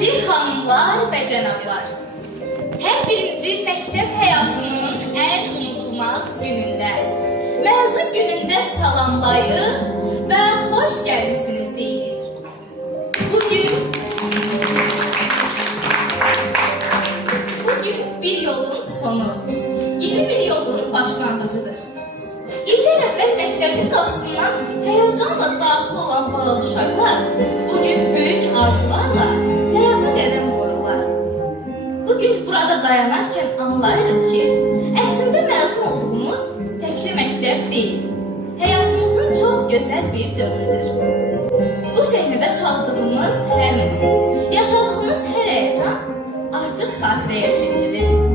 Sevgili hanımlar və cənablar, hər birinizi məktəb həyatının ən unudulmaz günündə, məzun günündə salamlayır və xoş gəlmisiniz deyirik. Bugün bir yolun sonu, yeni bir yolun başlanğıcıdır. İllər əvvəl məktəbin qapısından həyəcanla daxil olan balaca uşaqlar bugün böyük arzularla həyata qədəm qoyurlar. Bugün burada dayanarkən anlayırıq ki, əslində məzun olduğumuz təkcə məktəb deyil, həyatımızın çox gözəl bir dövrüdür. Bu səhnədə çaldığımız hər not, yaşadığımız hər həyəcan artıq xatirəyə çevrilir.